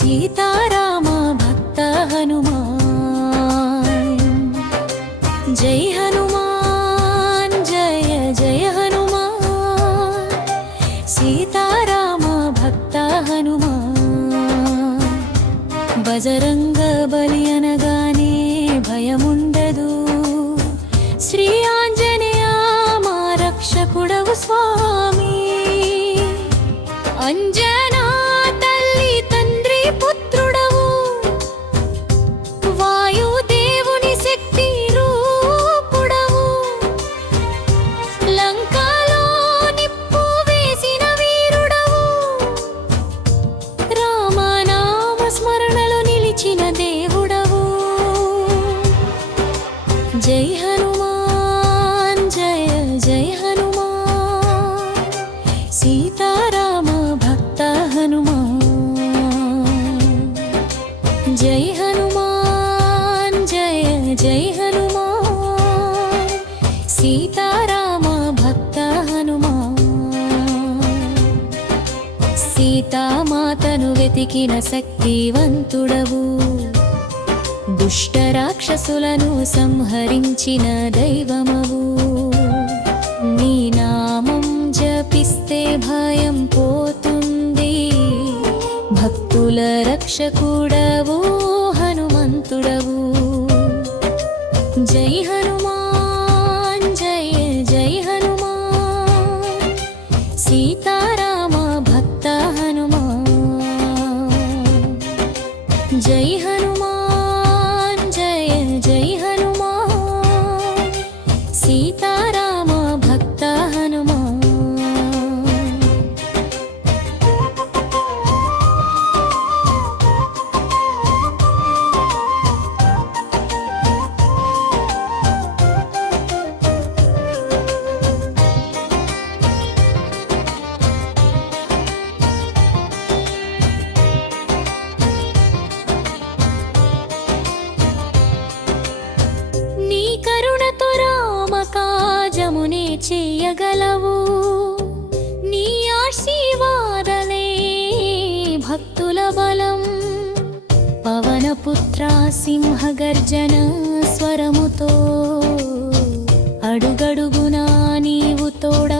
सीताराम भक्त हनुमान। जय हनुमान जय जय हनुमान। सीताराम भक्त हनुमान। बजरंग बलि అనగానే భయముండదు, శ్రీ ఆంజనేయ మా రక్షకుడవు స్వామి। అంజనా తల్లి తండ్రి పుత్రుడవు, వాయుదేవుని శక్తి రూపుడవు। లంకలో నిప్పు వేసిన వీరుడవు, రామనామ స్మరణలో నిలిచిన దేవుడవు। జై హనుమాన్ జయ జయ హనుమాన్। सीताराम भक्त हनुमान। जय हनुमान जय जय हनुमान। सीताराम भक्त हनुमान। సీతామాతను వెతికిన శక్తివంతుడవు, దుష్ట రాక్షసులను సంహరించిన దైవమవు। నీ నామం జపిస్తే భయం పోతుంది, భక్తుల రక్షకుడవు హనుమంతుడవు। జై హనుమాన్ జయ జయ హనుమాన్। సీతారామ భక్త హనుమాన్। జై హనుమాన్ జయ జయ హనుమాన్। సీతారామ భక్త హనుమాన్। నీ కరుణతో రామకాజమునే చేయగలవు, నీ ఆశీర్వాదలే భక్తుల బలం। పవనపుత్ర సింహగర్జన స్వరముతో అడుగడుగునా నీవు తోడ